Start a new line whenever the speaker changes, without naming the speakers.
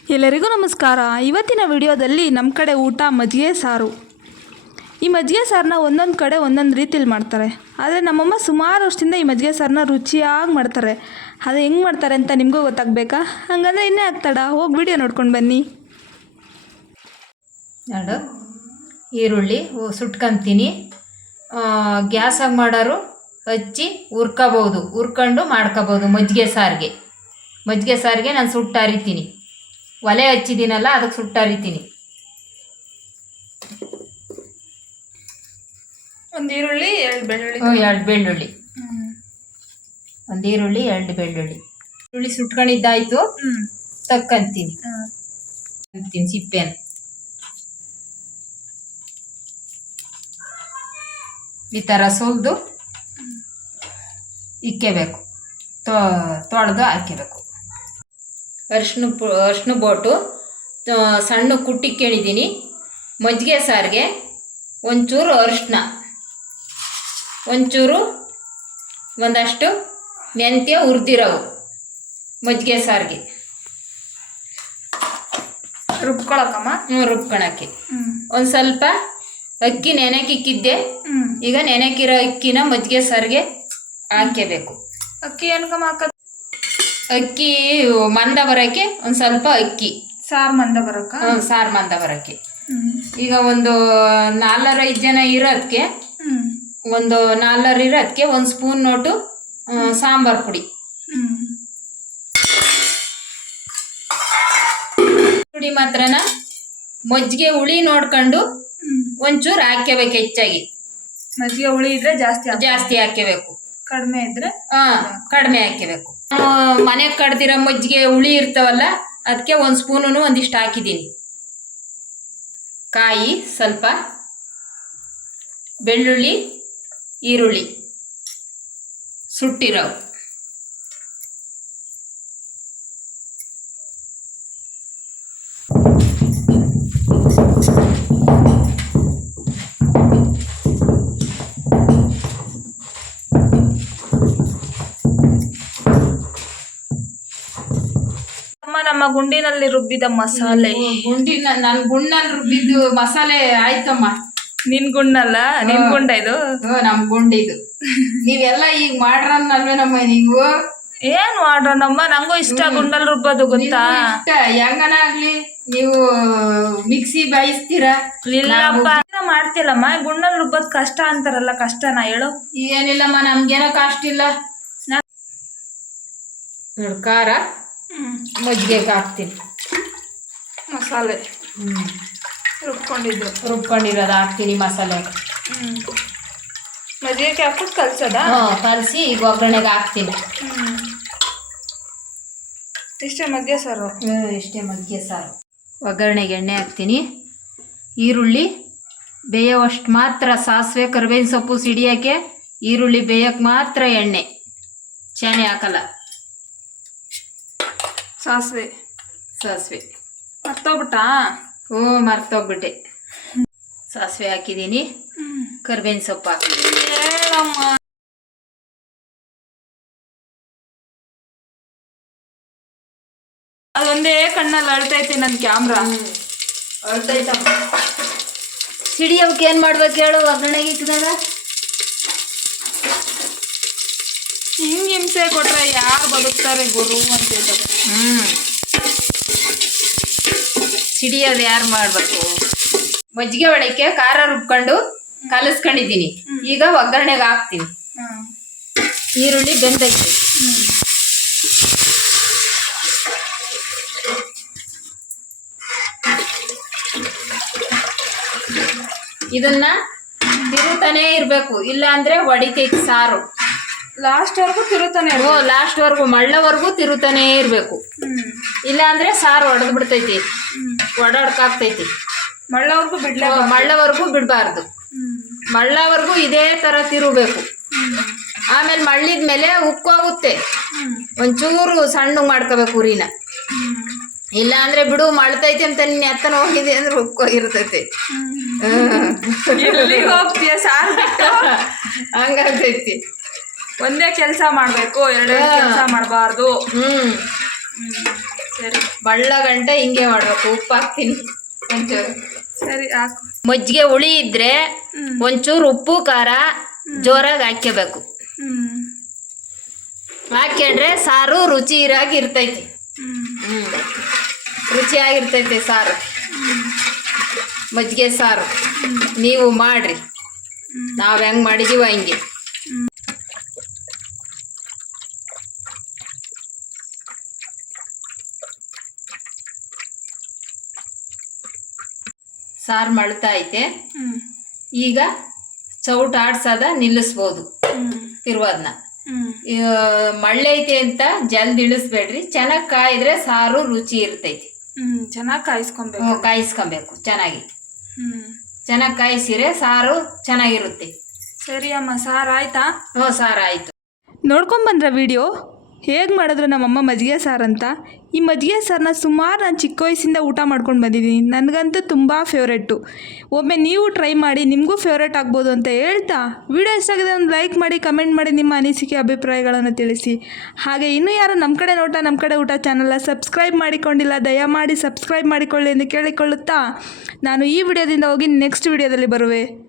ಎಲ್ಲರಿಗೂ ನಮಸ್ಕಾರ. ಇವತ್ತಿನ ವಿಡಿಯೋದಲ್ಲಿ ನಮ್ಮ ಕಡೆ ಊಟ ಮಜ್ಜಿಗೆ ಸಾರು. ಈ ಮಜ್ಜಿಗೆ ಸಾರನ್ನ ಒಂದೊಂದು ಕಡೆ ಒಂದೊಂದು ರೀತಿಲಿ ಮಾಡ್ತಾರೆ. ಆದರೆ ನಮ್ಮಮ್ಮ ಸುಮಾರು ವರ್ಷದಿಂದ ಈ ಮಜ್ಜಿಗೆ ಸಾರನ್ನ ರುಚಿಯಾಗಿ ಮಾಡ್ತಾರೆ. ಅದು ಹೆಂಗೆ ಮಾಡ್ತಾರೆ ಅಂತ ನಿಮಗೂ ಗೊತ್ತಾಗಬೇಕಾ? ಹಾಗಂದ್ರೆ ಇನ್ನೇ ಆಗ್ತಾಡ, ಹೋಗಿ ವಿಡಿಯೋ ನೋಡ್ಕೊಂಡು ಬನ್ನಿ.
ನೋಡು, ಈರುಳ್ಳಿ ಸುಟ್ಕೊಂತೀನಿ. ಗ್ಯಾಸಾಗಿ ಮಾಡೋರು ಹಚ್ಚಿ ಹುರ್ಕೋಬೋದು, ಹುರ್ಕೊಂಡು ಮಾಡ್ಕೋಬೋದು. ಮಜ್ಜಿಗೆ ಸಾರಿಗೆ ನಾನು ಸುಟ್ಟು ಅರಿತೀನಿ. ಒಲೆ ಹಚ್ಚಿದ್ದೀನಲ್ಲ, ಅದಕ್ಕೆ ಸುಟ್ಟು ಅರಿತೀನಿ.
ಒಂದು ಈರುಳ್ಳಿ, 2 ಬೆಳ್ಳುಳ್ಳಿ.
2 ಬೆಳ್ಳುಳ್ಳಿ, ಒಂದು ಈರುಳ್ಳಿ, 2 ಬೆಳ್ಳುಳ್ಳಿ. ಈರುಳ್ಳಿ ಸುಟ್ಕೊಂಡಿದ್ದಾಯ್ತು, ತಕ್ಕಂತೀನಿ ಸಿಪ್ಪೆನ. ಈ ಥರ ಸುಲಿದು ಇಕ್ಕೋಬೇಕು, ತೊಳೆದು ಹಾಕ್ಕೋಬೇಕು. ಅರಿಶಿನ ಬೋಟು ಸಣ್ಣ ಕುಟ್ಟಿಕ್ಕೊಂಡಿದ್ದೀನಿ. ಮಜ್ಜಿಗೆ ಸಾರಿಗೆ ಒಂಚೂರು ಅರಿಶಿನ, ಒಂದಷ್ಟು ಮೆಂತ್ಯ ಹುರಿದಿರೋವು ಮಜ್ಜಿಗೆ ಸಾರಿಗೆ
ರುಬ್ಕೊಳಕಮ್ಮ.
ರುಬ್ಕೊಳಕ್ಕೆ ಒಂದು ಸ್ವಲ್ಪ ಅಕ್ಕಿ ನೆನೆಕಿಕ್ಕಿದ್ದೆ. ಈಗ ನೆನೆಕಿರೋ ಅಕ್ಕಿನ ಮಜ್ಜಿಗೆ ಸಾರಿಗೆ ಹಾಕ್ಕೋಬೇಕು.
ಅಕ್ಕಿ ಏನಕಮ್ಮ ಹಾಕೋದು?
ಅಕ್ಕಿ ಮಂದ ಬರೋಕ್ಕೆ ಒಂದು ಸ್ವಲ್ಪ ಅಕ್ಕಿ,
ಸಾರು ಮಂದ ಬರೋಕ್ಕೆ.
ಈಗ ಒಂದು 4-5 ಜನ ಇರೋದಕ್ಕೆ, ಒಂದು 4 ಇರೋದಕ್ಕೆ 1 ಸ್ಪೂನ್ ನೋಟು ಸಾಂಬಾರು ಪುಡಿ ಮಾತ್ರನ ಮಜ್ಜಿಗೆ ಹುಳಿ ನೋಡ್ಕೊಂಡು ಒಂಚೂರು ಹಾಕ್ಕೋಬೇಕು. ಹೆಚ್ಚಾಗಿ
ಮಜ್ಜಿಗೆ ಹುಳಿ ಇದ್ರೆ ಜಾಸ್ತಿ
ಹಾಕ್ಕೋಬೇಕು,
ಕಡಿಮೆ ಇದ್ರೆ
ಕಡಿಮೆ ಹಾಕ್ಕೋಬೇಕು. ಮನೆಗೆ ಕಡ್ದಿರೋ ಮಜ್ಜಿಗೆ ಹುಳಿ ಇರ್ತಾವಲ್ಲ, ಅದಕ್ಕೆ 1 ಸ್ಪೂನು ಒಂದಿಷ್ಟು ಹಾಕಿದ್ದೀನಿ. ಕಾಯಿ ಸ್ವಲ್ಪ, ಬೆಳ್ಳುಳ್ಳಿ, ಈರುಳ್ಳಿ ಸುಟ್ಟಿರೋ,
ನಮ್ಮ ಗುಂಡಿನಲ್ಲಿ ರುಬ್ಬಿದ ಮಸಾಲೆ.
ನಾನು ಗುಂಡಲ್ಲಿ ರುಬ್ಬಿದ್ದು ಮಸಾಲೆ ಆಯ್ತಮ್ಮ.
ನಿನ್ ಗುಂಡಲ್ಲ, ನಿನ್ ಗುಂಡ ಇದು.
ನಮ್ ಗುಂಡಿದು. ನೀವೆಲ್ಲ ಈಗ ಮಾಡ್ರನ್ನಲ್ವೇನಮ್ಮ ನೀವು?
ಏನ್ ಮಾಡ್ರನಮ್ಮ, ನಂಗೂ ಇಷ್ಟ ಗುಂಡಲ್ಲಿ ರುಬ್ಬೋದು, ಗೊತ್ತಾ?
ಇಷ್ಟ ಹೆಂಗನ ಆಗ್ಲಿ, ನೀವು ಮಿಕ್ಸಿ ಬಾಯಿಸ್ತೀರಾ?
ಇಲ್ಲಪ್ಪ, ಮಾಡ್ತಿಲ್ಲಮ್ಮ. ಗುಂಡಲ್ಲಿ ರುಬ್ಬೋದ್ ಕಷ್ಟ ಅಂತಾರಲ್ಲ, ಕಷ್ಟನಾ ಹೇಳು?
ಏನಿಲ್ಲಮ್ಮ, ನಮ್ಗೇನೋ ಕಷ್ಟ ಇಲ್ಲ. ಖಾರ ಮಜ್ಜಿಗೆಗೆ ಹಾಕ್ತೀನಿ.
ಮಸಾಲೆ
ರುಬ್ಕೊಂಡಿರೋದು ಹಾಕ್ತೀನಿ. ಮಸಾಲೆ
ಮಜ್ಜಿಗೆಗೆ ಹಾಕ್ಬಿಟ್ಟು
ಕಲಸಿ ಈಗ ಒಗ್ಗರಣೆಗೆ ಹಾಕ್ತೀನಿ.
ಇಷ್ಟೇ ಮಜ್ಜಿಗೆ ಸಾರು.
ಇಷ್ಟೇ ಮಜ್ಜಿಗೆ ಸಾರು. ಒಗ್ಗರಣೆಗೆ ಎಣ್ಣೆ ಹಾಕ್ತೀನಿ. ಈರುಳ್ಳಿ ಬೇಯೋವಷ್ಟು ಮಾತ್ರ, ಸಾಸಿವೆ ಕರಿಬೇವಿನ ಸೊಪ್ಪು ಸಿಡಿಯೋಕ್ಕೆ, ಈರುಳ್ಳಿ ಬೇಯೋಕ್ಕೆ ಮಾತ್ರ ಎಣ್ಣೆ, ಚೆನ್ನಾಗಿ ಹಾಕಲ್ಲ. ಸಾಸಿವೆ
ಮರ್ತೋಗ್ಬಿಟ್ಟಾ?
ಮರ್ತೋಗ್ಬಿಟ್ಟೆ. ಸಾಸಿವೆ ಹಾಕಿದ್ದೀನಿ, ಕರಿಬೇವಿನ ಸೊಪ್ಪು ಹಾಕಿದ್ದೀನಿ.
ಅದೊಂದೇ ಕಣ್ಣಲ್ಲಿ ಅಳ್ತೈತೆ ನನ್ನ ಕ್ಯಾಮ್ರಾ.
ಅಳ್ತೈತಮ್ಮ. ಸಿಡಿಯೋಕೆ ಏನು ಮಾಡ್ಬೇಕು ಹೇಳು? ಒಗ್ಗರಣೆಗೆ ಇಕ್ಕಿದಾಗ
ಹಿಂಗೆ ಹಿಂಸೆ ಕೊಟ್ರೆ ಯಾರು ಬದುಕ್ತಾರೆ ಗುರು ಅಂತ ಹೇಳ್ತಾರೆ.
ಸಿಡಿಯೋದು ಯಾರು ಮಾಡಬೇಕು? ಮಜ್ಜಿಗೆ ಒಳಕ್ಕೆ ಖಾರ ರುಬ್ಕೊಂಡು ಕಲಸ್ಕೊಂಡಿದ್ದೀನಿ. ಈಗ ಒಗ್ಗರಣೆಗೆ ಹಾಕ್ತೀನಿ. ಈರುಳ್ಳಿ ಬೆಂದೈತೆ. ಇದನ್ನ ತಿರುತಾನೇ ಇರಬೇಕು, ಇಲ್ಲ ಅಂದ್ರೆ ಹೊಡಿತೈತಿ ಸಾರು.
ಲಾಸ್ಟ್ವರೆಗೂ ತಿರುತಾನೆ,
ಲಾಸ್ಟ್ವರೆಗೂ ಮಳ್ಳವರೆಗೂ ತಿರುತಾನೇ ಇರಬೇಕು. ಇಲ್ಲ ಅಂದ್ರೆ ಸಾರು ಒಡೆದು ಬಿಡ್ತೈತಿ, ಒಡಾಡ್ಕಾಗ್ತೈತಿ. ಮಳ್ಳವರೆಗೂ ಬಿಡಬಾರ್ದು. ಮಳ್ಳವರೆಗೂ ಇದೇ ಥರ ತಿರುಬೇಕು. ಆಮೇಲೆ ಮಳ್ಳಿದ್ಮೇಲೆ ಉಕ್ಕೋಗುತ್ತೆ. ಒಂಚೂರು ಸಣ್ಣ ಮಾಡ್ಕೋಬೇಕು ಉರಿನ. ಇಲ್ಲ ಅಂದ್ರೆ ಬಿಡು ಮಳ್ತೈತಿ ಅಂತ ನಿನ್ನ ಎತ್ತನ ಹೋಗಿದೆ ಅಂದ್ರೆ ಉಕ್ಕೋಗಿರ್ತೈತಿ.
ಹೋಗ್ತೀಯ ಸಾರು
ಹಂಗಾಗ್ತೈತಿ.
ಒಂದೇ ಕೆಲಸ ಮಾಡಬೇಕು, ಎರಡೇ ಕೆಲಸ ಮಾಡಬಾರ್ದು. ಸರಿ
ಬಳ್ಳ ಗಂಟೆ ಹಿಂಗೆ ಮಾಡ್ಬೇಕು. ಉಪ್ಪು ಹಾಕ್ತೀನಿ ಒಂಚೂರು.
ಸರಿ ಹಾಕು.
ಮಜ್ಜಿಗೆ ಹುಳಿ ಇದ್ರೆ ಒಂಚೂರು ಉಪ್ಪು ಖಾರ ಜೋರಾಗಿ ಹಾಕ್ಕೋಬೇಕು. ಹಾಕ್ಕೊಂಡ್ರೆ ಸಾರು ರುಚಿಯಾಗಿ ಇರ್ತೈತಿ. ರುಚಿಯಾಗಿರ್ತೈತೆ ಸಾರು, ಮಜ್ಜಿಗೆ ಸಾರು. ನೀವು ಮಾಡ್ರಿ, ನಾವು ಹೆಂಗೆ ಮಾಡಿದೀವ ಹಂಗೆ. ಸಾರು ಮಳ್ತಾ ಐತೆ. ಈಗ ಚೌಟ ಆಡ್ಸೋದ ನಿಲ್ಲಿಸ್ಬೋದು ತಿರುವದನ್ನ. ಮಳ್ಳೆ ಐತೆ ಅಂತ ಜಲ್ದಿ ಇಳಿಸ್ಬೇಡ್ರಿ. ಚೆನ್ನಾಗಿ ಕಾಯಿದ್ರೆ ಸಾರು ರುಚಿ ಇರ್ತೈತಿ.
ಚೆನ್ನಾಗಿ ಕಾಯಿಸ್ಕೊಬೇಕು.
ಕಾಯಿಸ್ಕೊಬೇಕು ಚೆನ್ನಾಗಿ. ಚೆನ್ನಾಗಿ ಕಾಯಿಸಿರೆ ಸಾರು ಚೆನ್ನಾಗಿರುತ್ತೆ.
ಸರಿ ಅಮ್ಮ, ಸಾರು ಆಯ್ತಾ?
ಹ್ಞೂ, ಸಾರು ಆಯಿತು.
ನೋಡ್ಕೊಂಬಂದ್ರ ವಿಡಿಯೋ ಹೇಗೆ ಮಾಡಿದ್ರು ನಮ್ಮಮ್ಮ ಮಜ್ಜಿಗೆ ಸಾರು ಅಂತ. ಈ ಮಜ್ಜಿಗೆ ಸಾರನ್ನ ಸುಮಾರು ನಾನು ಚಿಕ್ಕ ವಯಸ್ಸಿಂದ ಊಟ ಮಾಡ್ಕೊಂಡು ಬಂದಿದ್ದೀನಿ. ನನಗಂತೂ ತುಂಬ ಫೇವ್ರೆಟ್ಟು. ಒಮ್ಮೆ ನೀವು ಟ್ರೈ ಮಾಡಿ, ನಿಮಗೂ ಫೇವ್ರೇಟ್ ಆಗ್ಬೋದು ಅಂತ ಹೇಳ್ತಾ, ವಿಡಿಯೋ ಇಷ್ಟ ಆಗಿದೆ ಒಂದು ಲೈಕ್ ಮಾಡಿ, ಕಮೆಂಟ್ ಮಾಡಿ, ನಿಮ್ಮ ಅನಿಸಿಕೆ ಅಭಿಪ್ರಾಯಗಳನ್ನು ತಿಳಿಸಿ. ಹಾಗೆ ಇನ್ನೂ ಯಾರು ನಮ್ಮ ಕಡೆ ನೋಟ ನಮ್ಮ ಕಡೆ ಊಟ ಚಾನಲ್ನ ಸಬ್ಸ್ಕ್ರೈಬ್ ಮಾಡಿಕೊಂಡಿಲ್ಲ, ದಯಮಾಡಿ ಸಬ್ಸ್ಕ್ರೈಬ್ ಮಾಡಿಕೊಳ್ಳಿ ಎಂದು ಕೇಳಿಕೊಳ್ಳುತ್ತಾ ನಾನು ಈ ವಿಡಿಯೋದಿಂದ ಹೋಗಿ ನೆಕ್ಸ್ಟ್ ವಿಡಿಯೋದಲ್ಲಿ ಬರುವೆ.